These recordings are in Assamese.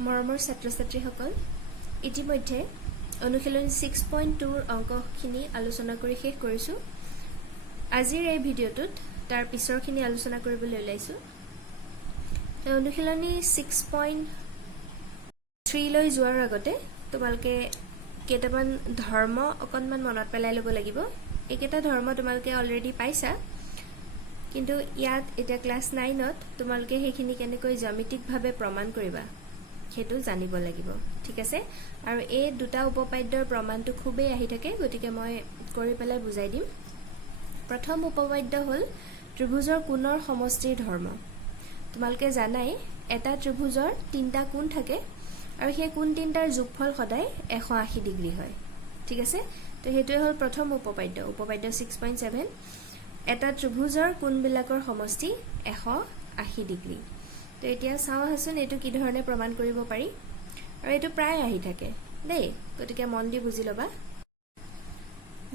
মৰমৰ ছাত্ৰ-ছাত্ৰীসকল ইতিমধ্যে অনুশীলনী 6.2 অংকখিনি আলোচনা কৰি শেষ কৰিছো। আজিৰ এই ভিডিঅ'টোত তাৰ পিছৰখিনি আলোচনা কৰিবলৈ ওলাইছো। অনুশীলনী 6.3 লৈ যোৱাৰ আগতে তোমালোকে কেইটামান ধৰ্ম অকণমান মনত পেলাই ল'ব লাগিব। এইকেইটা ধৰ্ম তোমালোকে অলৰেডি পাইছা, কিন্তু ইয়াত এতিয়া ক্লাছ 9ত তোমালোকে সেইখিনি কেনেকৈ জ্যামিতিকভাৱে প্ৰমাণ কৰিবা সেইটো জানিব লাগিব, ঠিক আছে? আৰু এই দুটা উপপাদ্যৰ প্ৰমাণটো খুবেই আহি থাকে, গতিকে মই কৰি পেলাই বুজাই দিম। প্ৰথম উপপাদ্য হ'ল ত্ৰিভুজৰ কোণৰ সমষ্টিৰ ধৰ্ম। তোমালোকে জানাই এটা ত্ৰিভুজৰ 3টা কোণ থাকে আৰু সেই কোণ 3টাৰ যোগফল সদায় 180 ডিগ্ৰী হয়, ঠিক আছে? তো সেইটোৱে হ'ল প্ৰথম উপপাদ্য, উপপাদ্য 6.7। এটা ত্ৰিভুজৰ কোণবিলাকৰ সমষ্টি 180 ডিগ্ৰী। তো এতিয়া চাওঁ আহাচোন এইটো কি ধৰণে প্ৰমাণ কৰিব পাৰি। আৰু এইটো প্ৰায় আহি থাকে দেই, গতিকে মন দি বুজি ল'বা।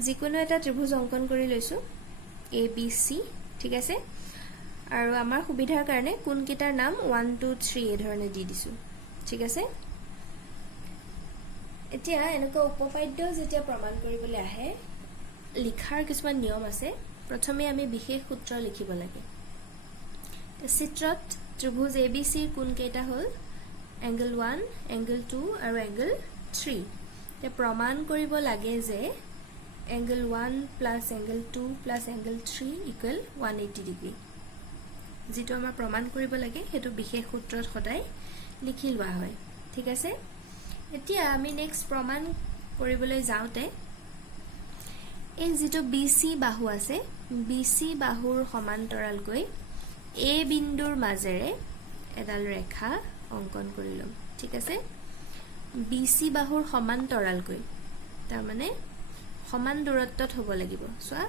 যিকোনো এটা ত্ৰিভুজ অংকন কৰি লৈছোঁ ABC, ঠিক আছে? আৰু আমাৰ সুবিধাৰ কাৰণে কোণকেইটাৰ নাম 1 2 3 এই ধৰণে দি দিছোঁ, ঠিক আছে? এতিয়া এনেকুৱা উপপাদ্য যেতিয়া প্ৰমাণ কৰিবলৈ আহে লিখাৰ কিছুমান নিয়ম আছে। প্ৰথমে আমি বিশেষ সূত্ৰ লিখিব লাগে। চিত্ৰত ত্ৰিভুজ ABCৰ কোণ কেইটা হ'ল এংগল 1, এংগল 2 আৰু এংগল 3। এতিয়া প্ৰমাণ কৰিব লাগে যে angle 1 plus angle 2 plus angle 3 equal 180 degree. যিটো আমাৰ প্ৰমাণ কৰিব লাগে সেইটো বিশেষ সূত্ৰত সদায় লিখি লোৱা হয়, ঠিক আছে? এতিয়া আমি নেক্সট প্ৰমাণ কৰিবলৈ যাওঁতে এই যিটো BC বাহু আছে, BC বাহুৰ সমান্তৰালকৈ A বিন্দুৰ মাজেৰে এডাল ৰেখা অংকন কৰি ল'ম, ঠিক আছে? BC বাহুৰ সমান্তৰালকৈ, তাৰমানে সমান দূৰত্বত হ'ব লাগিব। চোৱা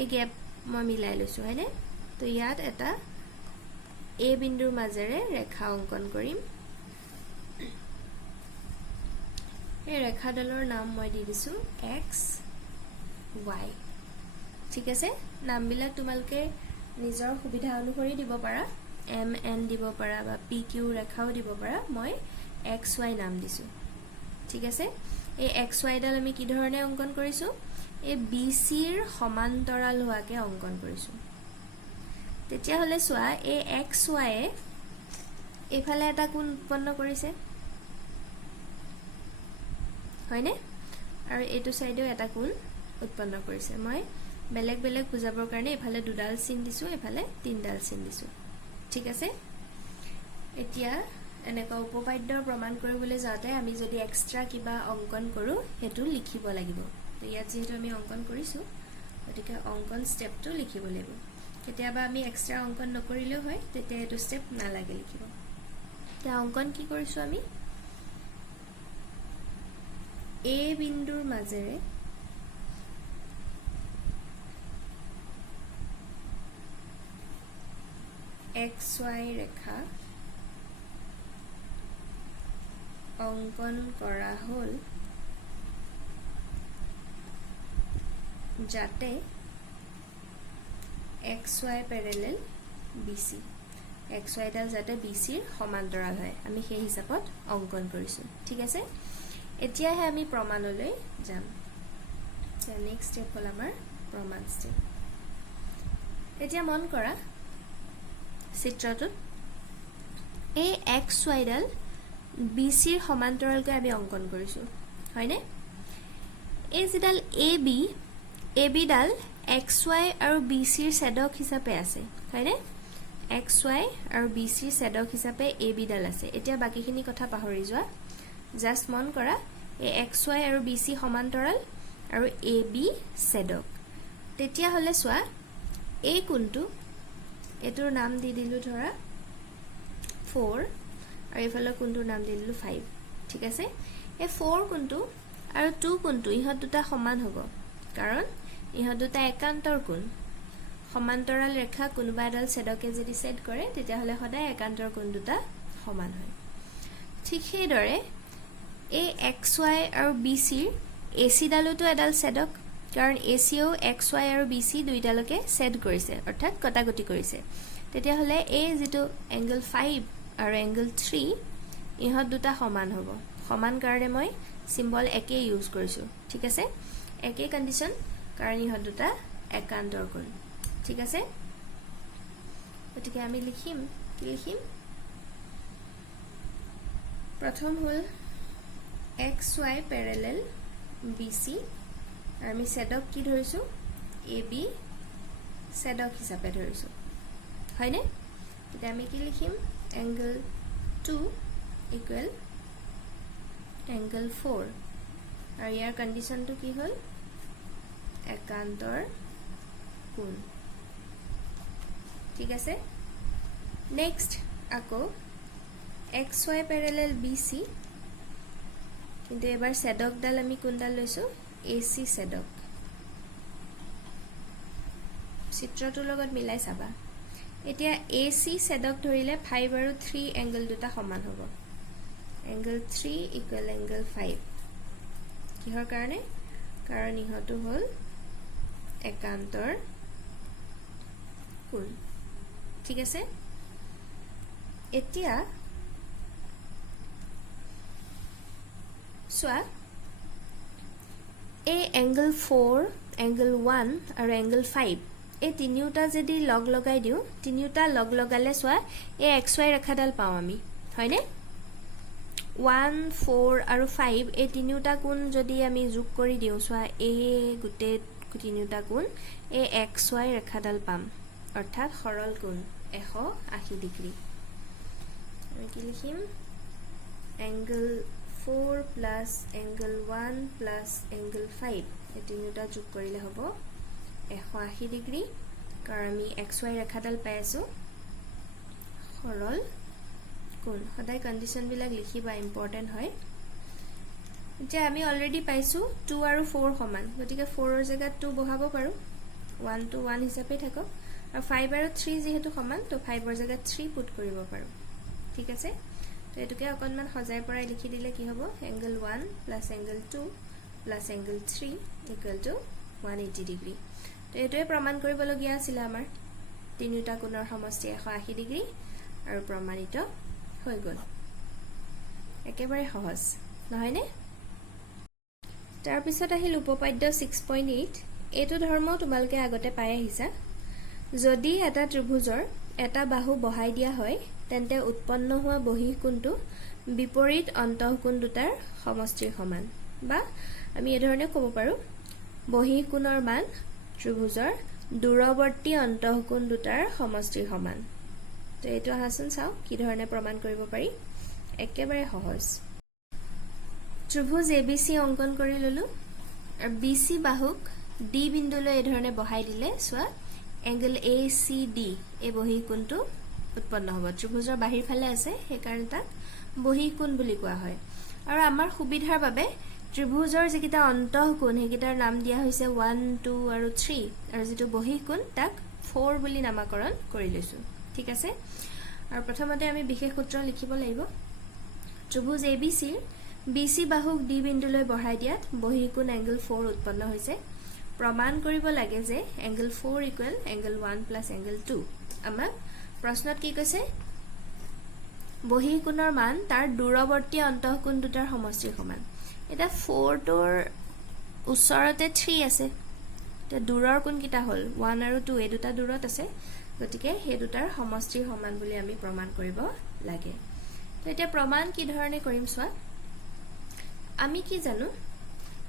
এই গেপ মই মিলাই লৈছোঁ, হয়নে? তো ইয়াত এটা A বিন্দুৰ মাজেৰে ৰেখা অংকন কৰিম। এই ৰেখাডালৰ নাম মই দি দিছোঁ X Y, ঠিক আছে? নামবিলাক তোমালোকে নিজৰ সুবিধা অনুসৰি দিব পাৰা, MN দিব পাৰা বা PQ ৰেখাও দিব পাৰা। মই XY নাম দিছোঁ, ঠিক আছে? এই XY ডাল আমি কি ধৰণে অংকন কৰিছোঁ? এই BCৰ সমান্তৰাল হোৱাকৈ অংকন কৰিছোঁ। তেতিয়াহ'লে চোৱা এই XYয়ে এইফালে এটা কোণ উৎপন্ন কৰিছে, হয়নে? আৰু এইটো চাইডেও এটা কোণ উৎপন্ন কৰিছে। মই বেলেগ বেলেগ বুজাবৰ কাৰণে এইফালে 2ডাল চিন দিছোঁ, এইফালে 3ডাল চিন দিছোঁ, ঠিক আছে? এতিয়া এনেকুৱা উপপাদ্যৰ প্ৰমাণ কৰিবলৈ যাওঁতে আমি যদি এক্সট্ৰা কিবা অংকন কৰোঁ সেইটো লিখিব লাগিব। তো ইয়াত যিহেতু আমি অংকন কৰিছোঁ, গতিকে অংকন ষ্টেপটো লিখিব লাগিব। কেতিয়াবা আমি এক্সট্ৰা অংকন নকৰিলেও হয়, তেতিয়া এইটো ষ্টেপ নালাগে লিখিব। এতিয়া অংকন কি কৰিছোঁ আমি? A বিন্দুৰ মাজেৰে XY ৰেখা অংকন কৰা হ'ল যাতে XY পেৰেলেল BC, XY ডাল যাতে BCৰ সমান্তৰাল হয়, আমি সেই হিচাপত অংকন কৰিছোঁ, ঠিক আছে? এতিয়াহে আমি প্ৰমাণলৈ যাম। নেক্সট ষ্টেপ হ'ল আমাৰ প্ৰমাণ ষ্টেপ। এতিয়া মন কৰা চিত্ৰটোত এই XY ডাল BCৰ সমান্তৰালকৈ আমি অংকন কৰিছোঁ, হয়নে? এই যিডাল AB ডাল XY আৰু BCৰ ছেদক হিচাপে আছে, হয়নে? XY আৰু BCৰ ছেদক হিচাপে AB ডাল আছে। এতিয়া বাকীখিনি কথা পাহৰি যোৱা, জাষ্ট মন কৰা এই XY আৰু BC সমান্তৰাল আৰু AB ছেদক। তেতিয়াহ'লে চোৱা এই কোণটো, এইটোৰ নাম দি দিলোঁ ধৰা 4 আৰু এইফালৰ কোণটোৰ নাম দি দিলোঁ 5, ঠিক আছে? এই 4 কোণটো আৰু 2 কোণটো ইহঁত দুটা সমান হ'ব, কাৰণ ইহঁত দুটা একান্তৰ কোণ। সমান্তৰাল ৰেখা কোনোবা এডাল ছেদকে যদি ছেদ কৰে তেতিয়াহ'লে সদায় একান্তৰ কোণ দুটা সমান হয়। ঠিক সেইদৰে এই XY আৰু BCৰ AC ডালতো এডাল ছেদক, কাৰণ ACও XY আৰু BC দুইটালৈকে ছেদ কৰিছে, অৰ্থাৎ কটাকটি কৰিছে। তেতিয়াহ'লে এই যিটো এংগল 5 আৰু এংগল 3 ইহঁত দুটা সমান হ'ব সমান কাৰণে মই সিম্বল একে ইউজ কৰিছো ঠিক আছে একে কন্ডিশন কাৰণ ইহঁত দুটা একান্তৰ কোণ ঠিক আছে গতিকে আমি লিখিম কি লিখিম প্ৰথম হল xy parallel bc আৰু আমি ছেডক কি ধৰিছো ab ছেডক হিচাপে ধৰিছো হয়নে এতিয়া আমি কি লিখিম angle 2 equal angle 4 আৰু ইয়াৰ কন্ডিশনটো কি হল একান্তৰ কোণ ঠিক আছে নেক্সট আকৌ xy parallel bc কিন্তু এবাৰ ছেডক ডাল আমি কোনডাল লৈছো ac ছেডক চিত্ৰটোৰ লগত মিলাই চাবা এতিয়া ac ছেডক ধৰিলে 5 আৰু 3 এংগল দুটা সমান হ'ব angle 3 equal angle 5 কিহৰ কাৰণে কাৰণ ইহটো হল একান্তৰ কোণ ঠিক আছে এতিয়া সোয়া এই angle 4 angle 1 আৰু angle 5 এই তিনিওটা যদি লগ লগাই দিও তিনিওটা লগ লগালে সোয়া এই xy ৰেখাডাল পাও আমি হয়নে 1 4 আৰু 5 এই তিনিওটা কোণ যদি আমি যোগ কৰি দিও সোয়া এই গুটে তিনিওটা কোণ এই xy ৰেখাডাল পাম অৰ্থাৎ সৰল কোণ 180 ডিগ্ৰী আমি কি লিখিম angle 4 plus angle 1 plus angle 5 এই তিনিটা যোগ কৰিলে হ'ব 180 ডিগ্ৰী কাৰণ আমি xy ৰেখাডাল পাই আছো সৰল কোণ সদায় কন্ডিশন বিলাক লিখিবা ইম্পৰ্টেন্ট হয় যে আমি অলৰেডি পাইছো 2 আৰু 4 সমান গতিকে 4 ৰ জায়গাত 2 বহাব পাৰো 1 to 1 হিচাপে থাকক আৰু 5 আৰু 3 যেহেতু সমান তো 5 ৰ জায়গাত 3 পুট কৰিব পাৰো ঠিক আছে তো এটুকে অকনমান সজাই পৰাই লিখি দিলে কি হ'ব angle 1 plus angle 2 plus angle 3 equal to 180 degree তো এটোৱে প্ৰমাণ কৰিবলগীয়া আছিল আমাৰ তিনিটা কোণৰ সমষ্টি 180 ডিগ্ৰী আৰু প্ৰমাণিত হৈ গল একেবাৰে সহজ নহয়নে তাৰ পিছত আহিল উপপাদ্য 6.8 এটো ধৰ্ম তোমালকে আগতে পাই আহিছা যদি এটা ত্ৰিভুজৰ এটা বাহু বহাই দিয়া হয় তেন্তে উৎপন্ন হোৱা বহিঃ কোণটো বিপৰীত অন্তঃকোণ দুটাৰ সমষ্টিৰ সমান বা আমি এই ধৰণে ক'ব পাৰো বহিঃ কোণৰ মান ত্ৰিভুজৰ দূৰৱৰ্তী অন্তঃকোণ দুটাৰ সমষ্টিৰ সমান তো এটো আহাচোন চাও কি ধৰণে প্ৰমাণ কৰিব পাৰি একেবাৰে সহজ ত্ৰিভুজ abc অঙ্কন কৰি ললো আৰু bc বাহুক d বিন্দুলৈ এই ধৰণে বহাই দিলে সোয়া angle acd এই বহিঃ কোণটো উৎপন্ন হ'ব ত্ৰিভুজৰ বাহিৰ ফালে আছে সেই কাৰণে তাক বহিঃ কোণ বুলি কোৱা হয় আৰু আমাৰ সুবিধাৰ বাবে ত্ৰিভুজৰ যিকিটা অন্তঃকোণ হেকিটাৰ নাম দিয়া হৈছে 1 2 আৰু 3 আৰু যেটো বহিঃ কোণ তাক 4 বুলি নামকৰণ কৰি লৈছো ঠিক আছে আৰু প্ৰথমতে আমি বিশেষ সূত্ৰ লিখিব লাগিব ত্ৰিভুজ abc bc বাহুক d বিন্দুলৈ বহাই দিয়াত বহিঃ কোণ angle 4 উৎপন্ন হৈছে প্ৰমাণ কৰিব লাগে যে angle 4 equal angle 1 plus angle 2 আমাক প্ৰশ্নত কি কৈছে বহিঃ কোণৰ মান তাৰ দূৰৱৰ্তী অন্তঃকোণ দুটাৰ সমষ্টিৰ সমান এটা 4 টোৰ ওচৰতে 3 আছে তে দূৰৰ কোণ কিটা হল 1 আৰু 2 এই দুটা দূৰত আছে গতিকে সেই দুটাৰ সমষ্টিৰ সমান বুলি আমি প্ৰমাণ কৰিব লাগে তো এটা প্ৰমাণ কি ধৰণে কৰিম সোৱা আমি কি জানো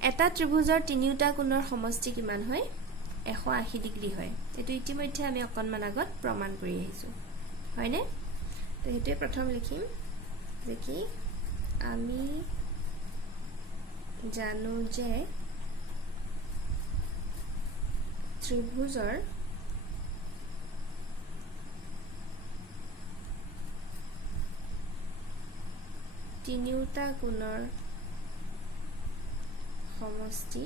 এটা ত্ৰিভুজৰ তিনিটা কোণৰ সমষ্টি কিমান হয় 180 ডিগ্ৰী হয় এটো ইতিমধ্যে আমি অকনমান আগত প্ৰমাণ কৰি আহিছো হয়নে তো হেতু প্ৰথম লিখিম যে কি আমি জানো যে ত্ৰিভুজৰ তিনিটা কোণৰ সমষ্টি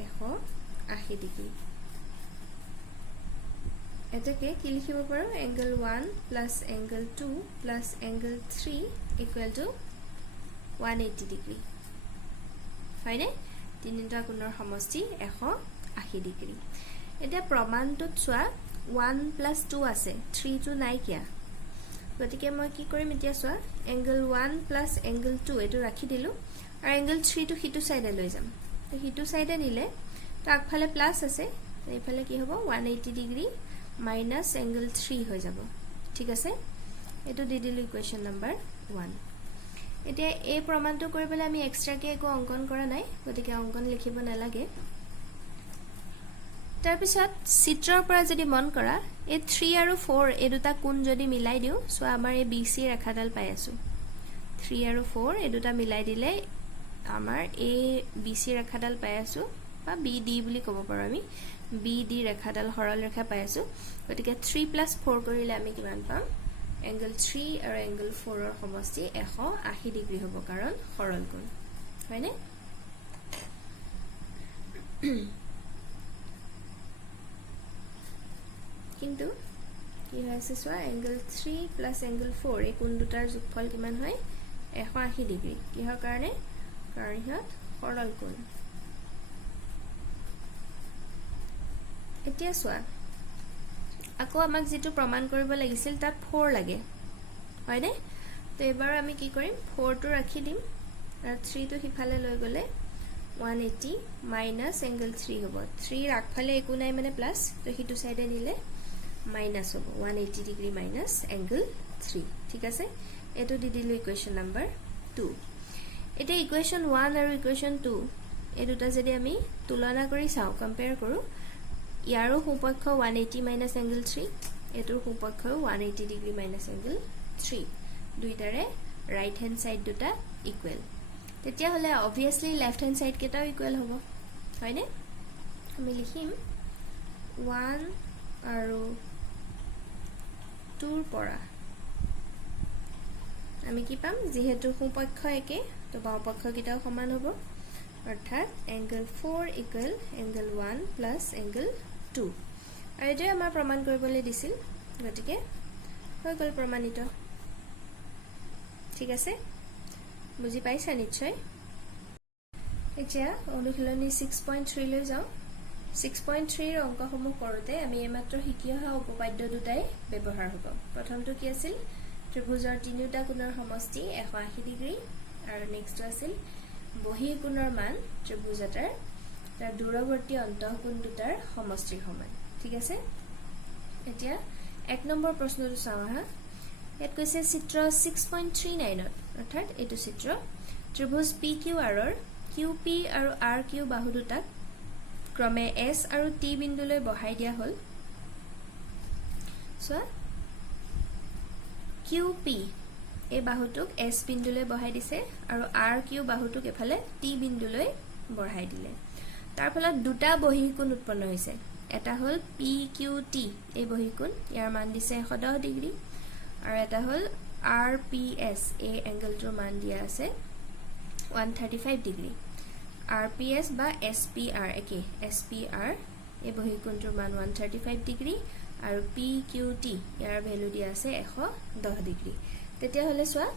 180 ডিগ্ৰী এটাকে কি লিখিব পাৰো angle 1 plus angle 2 plus angle 3 equal to 180 degree হয়নে তিনিটা কোণৰ সমষ্টি 180 ডিগ্ৰী এটা প্ৰমাণটোত সোৱা 1 plus 2 আছে 3 টো নাই কিয়া গতিকে মই কি কৰিম এতিয়া চোৱা এংগল 1 প্লাছ এংগল 2 এটো ৰাখি দিলো আৰু এংগল 3 টো হিটু সাইডে লৈ যাম তো হিটু সাইডে নিলে তো আগফালে প্লাস আছে এইফালে কি হ'ব 180 ডিগ্ৰী মাইনাস এংগল 3 হৈ যাব ঠিক আছে এটো দি দিলো ইকুৱেশ্যন নম্বৰ 1 এতিয়া এই প্ৰমাণটো কৰিবলৈ আমি এক্সট্ৰাকে একো অঙ্কন কৰা নাই গতিকে অঙ্কন লিখিব নালাগে তাৰ পিছত চিত্ৰৰ পৰা যদি মন কৰা এই 3 আৰু 4 এই দুটা কোণ যদি মিলাই দিও সো আমাৰ এই BC ৰেখাডাল পাই আছো 3 আৰু 4 এই দুটা মিলাই দিলে আমাৰ এই BC ৰেখাডাল পাই আছো বা BD বুলি ক'ব পাৰো আমি BD ৰেখাডাল সৰল ৰেখা পাই আছো গতিকে 3 + 4 কৰিলে আমি কিমান পাম এংগল 3 আৰু এংগল 4 ৰ সমষ্টি 180 ডিগ্ৰী হ'ব কাৰণ সৰল কোণ হয়নে কিন্তু কি হৈছে সোয়া এংগল 3 প্লাস এংগল 4 এই কোণ দুটাৰ যোগফল কিমান হয় 180 ডিগ্ৰী কিহৰ কাৰণে কাৰণ হিয়ত সৰল কোণ এতিয়া সোয়া আকৌ আমাক যেটো প্ৰমাণ কৰিব লাগিছিল তাত 4 লাগে হয়নে তো এবাৰ আমি কি কৰিম 4 টো ৰাখি দিম আৰু 3 টো হিফালে লৈ গলে 180 মাইনাস এংগল 3 হ'ব 3 ৰাখফালে একো নাই মানে প্লাস তো হিটু সাইডে নিলে মাইনাস হ'ব 180 ডিগ্ৰী মাইনাস এংগল 3 ঠিক আছে এটো দি দিলো ইকুৱেশ্যন নম্বৰ 2 এটা ইকুৱেশ্যন 1 আৰু ইকুৱেশ্যন 2 এই দুটা যদি আমি তুলনা কৰি চাও কম্পেয়াৰ কৰো ইয়াৰো সোপক্ষ 180 মাইনাস এংগল 3 এটোৰ সোপক্ষ 180 ডিগ্ৰী মাইনাস এংগল 3 দুইটাৰে ৰাইট হ্যান্ড সাইড দুটা ইকুৱেল তেতিয়া হলে obviously লেফট হ্যান্ড সাইড কেটাও ইকুৱেল হ'ব হয়নে আমি লিখিম 1 আৰু 2 ৰ পৰা আমি কি পাম যেহেতু সোপক্ষ একে তো বাওপক্ষ কিটাও সমান হ'ব অৰ্থাৎ angle 4 equal angle 1 plus angle 2 আৰু এটো আমাৰ প্ৰমাণ কৰিবলৈ দিছিল গতিকে হৈ গল প্ৰমাণিত ঠিক আছে বুজি পাইছা নিশ্চয় এতিয়া অনুশীলনী 6.3 লৈ যাও 6.3 ৰ অংকসমূহ কৰোতে আমি এইমাত্ৰ শিকি অহা উপপাদ্য দুটাই ব্যৱহাৰ হ'ব প্ৰথমটো কি আছিল ত্ৰিভুজৰ তিনিটা কোণৰ সমষ্টি 180 ডিগ্ৰী আৰু নেক্সট আছিল বহি কোণৰ মান ত্ৰিভুজ এটাৰ তাৰ দূৰৱৰ্তী অন্তঃকোণ দুটাৰ সমষ্টিৰ সমান ঠিক আছে এতিয়া এক নম্বৰ প্ৰশ্নটো চাও আহা ইয়াত কৈছে চিত্ৰ 6.39 অৰ্থাৎ এটো চিত্ৰ ত্ৰিভুজ PQR ৰ QP আৰু RQ বাহু দুটাক ক্ৰমে S আৰু T বিন্দুলৈ বহাই দিয়া হল সো QP এই বাহুটোক S বিন্দুলৈ বহাই দিছে আৰু RQ বাহুটোক এফালে T বিন্দুলৈ বহাই দিলে তাৰ ফলত দুটা বহিকোণ উৎপন্ন হৈছে এটা হল PQT এই বহিকোণ ইয়াৰ মান দিছে 110 ডিগ্ৰী আৰু এটা হল RPS এই এংগলটোৰ মান দিয়া আছে 135 ডিগ্ৰী RPS বা SPR একে SPR এই বহিকোণটোৰ মান 135 ডিগ্ৰী আৰু PQT ইয়াৰ ভ্যালু দিয়া আছে 110 ডিগ্ৰী তেতিয়া হলে সোয়া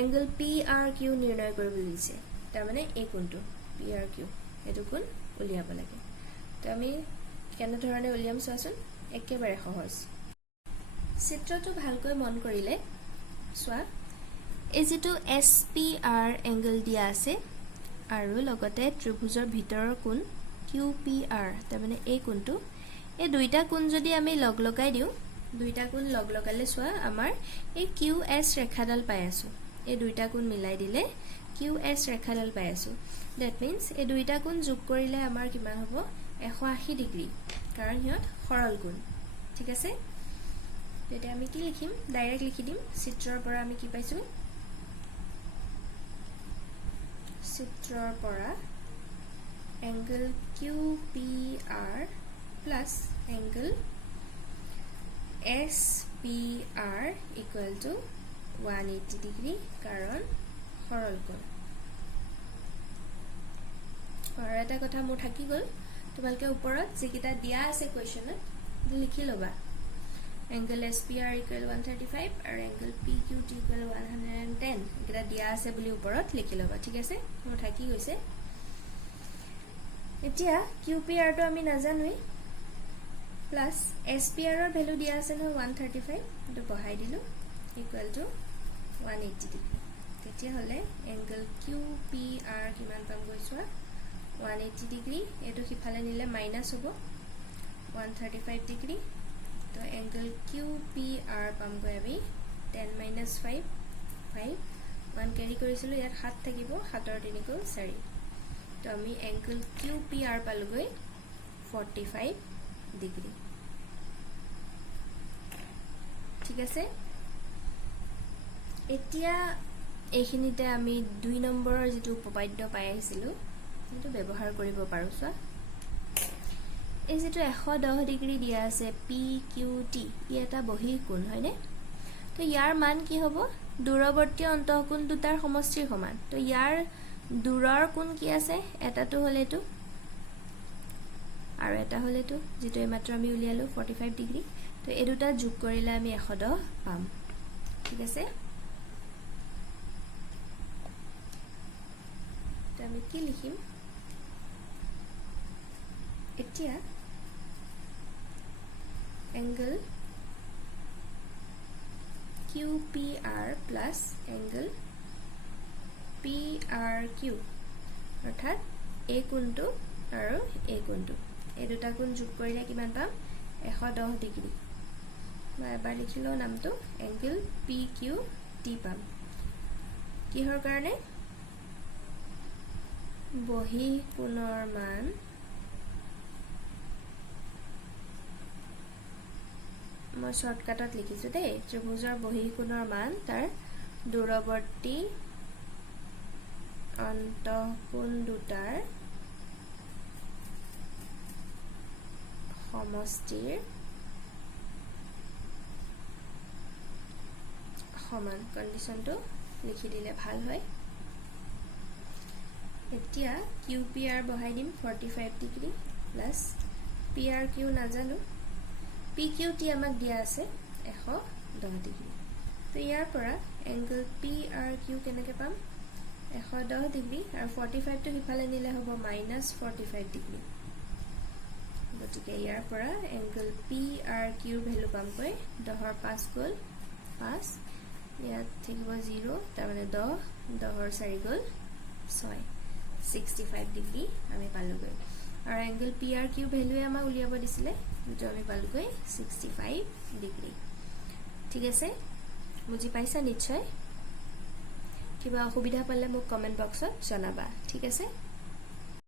এংগল PRQ নিৰ্ণয় কৰিবলৈ দিছে তাৰ মানে এই কোণটো PRQ এটো কোণ উলিয়াব লাগে তো আমি কেনে ধৰণে উলিয়াম চোৱাচোন একেবাৰে সহজ চিত্ৰটো ভালকৈ মন কৰিলে সোয়া এই যেটো SPR এংগল দিয়া আছে আৰু লগতে ত্ৰিভুজৰ ভিতৰৰ কোণ QPR তাৰ মানে এই কোণটো এই দুইটা কোণ যদি আমি লগ লগাই দিও দুইটা কোণ লগ লগালে সোয়া আমাৰ এই QS ৰেখাডাল পাই আছো এই দুইটা কোণ মিলাই দিলে QS ৰেখাডাল পাই আছো দ্যাট মিন্স এই দুইটা কোণ যোগ কৰিলে আমাৰ কিমান হ'ব 180 ডিগ্ৰী কাৰণ হিয়ত সৰল কোণ ঠিক আছে তেতিয়া আমি কি লিখিম ডাইৰেক্ট লিখি দিম চিত্ৰৰ পৰা আমি কি পাইছো চিত্ৰৰ পৰা angle QPR plus angle SPR equal to 180 degree কাৰণ সৰল কোণ আৰু এটা কথা মোৰ থাকি গল তোমালকে ওপৰত যেকিটা দিয়া আছে কোৱেশ্যনত লিখি লবা এংগল SPR equal 135 আৰু এংগল PQT equal 110 এটা দিয়া আছে বুলি ওপৰত লিখি লবা ঠিক আছে মোৰ থাকি গৈছে এতিয়া QPR টো আমি নাজানোই প্লাস SPR ৰ ভ্যালু দিয়া আছে ন 135 এটো বহাই দিলো ইকুৱেল টু 180 ডিগ্ৰী তেতিয়াহ'লে এংগল কিউ পি আৰ কিমান পামগৈ চোৱা 180 ডিগ্ৰী এইটো সিফালে নিলে মাইনাছ হ'ব 135 ডিগ্ৰী তো এংগল কিউ পি আৰ পামগৈ আমি 10 minus 5 1 কেৰি কৰিছিলোঁ ইয়াত 7 থাকিব 7ৰ 3 গুণ 4 তো আমি এংগল কিউ পি আৰ পালোগৈ 45 ডিগ্ৰী ঠিক আছে এতিয়া এইখিনিতে আমি 2 নম্বৰৰ যেটো উপপাদ্য পাই আহিছিলোঁ সেইটো ব্যৱহাৰ কৰিব পাৰোঁ চোৱা এই যেটো 110 ডিগ্ৰী দিয়া আছে পি কিউ টি ই এটা বহিঃকোণ হয়নে তো ইয়াৰ মান কি হ'ব দূৰৱৰ্তী অন্তঃকোণ দুটাৰ সমষ্টিৰ সমান তো ইয়াৰ দূৰৰ কোণ কি আছে এটাটো হলেটো আৰু এটা হলেটো যেটো এইমাত্ৰ আমি উলিয়ালো 45 ডিগ্ৰী তো এই দুটা যোগ কৰিলে আমি 110 পাম ঠিক আছে তো আমি কি লিখিম এতিয়া angle QPR plus angle PRQ অৰ্থাৎ এই কোণটো আৰু এই কোণটো এই দুটা কোণ যোগ কৰিলে কিমান পাম 110 ডিগ্ৰী মই এবাৰ লিখিলো নামটো এংগল PQT পাম কিহৰ কাৰণে বহিঃকোণৰ মান মই শৰ্টকাটত লিখিছো দেই ত্ৰিভুজৰ বহিঃকোণৰ মান তাৰ দূৰৱৰ্তী অন্তঃকোণ দুটাৰ সমষ্টিৰ সমান কন্ডিশনটো লিখি দিলে ভাল হয় এতিয়া QPR বহাই দিম 45 ডিগ্ৰী প্লাস PRQ নাজানো PQT আমাক দিয়া আছে 110 ডিগ্ৰী তো ইয়াৰ পৰা এংগল PRQ কেনেকৈ পাম 110 ডিগ্ৰী আৰু 45 টো সিফালে নিলে হ'ব -45 ডিগ্ৰী গতিকে ইয়াৰ পৰা এংগল PRQ ভ্যালু পামকৈ 10ৰ 5 গ'ল 5 ইয়াত থাকিব 0 তাৰ মানে 10ৰ 4 গ'ল 6 65 ডিগ্ৰী আমি পালোগৈ আৰু এংগল PRQ ভ্যালুৱে আমাক উলিয়াব দিছিলে যেটো আমি পালোগৈ 65 ডিগ্ৰী ঠিক আছে বুজি পাইছা নিশ্চয় কিবা অসুবিধা পালে মোক কমেন্ট বক্সত জনাবা ঠিক আছে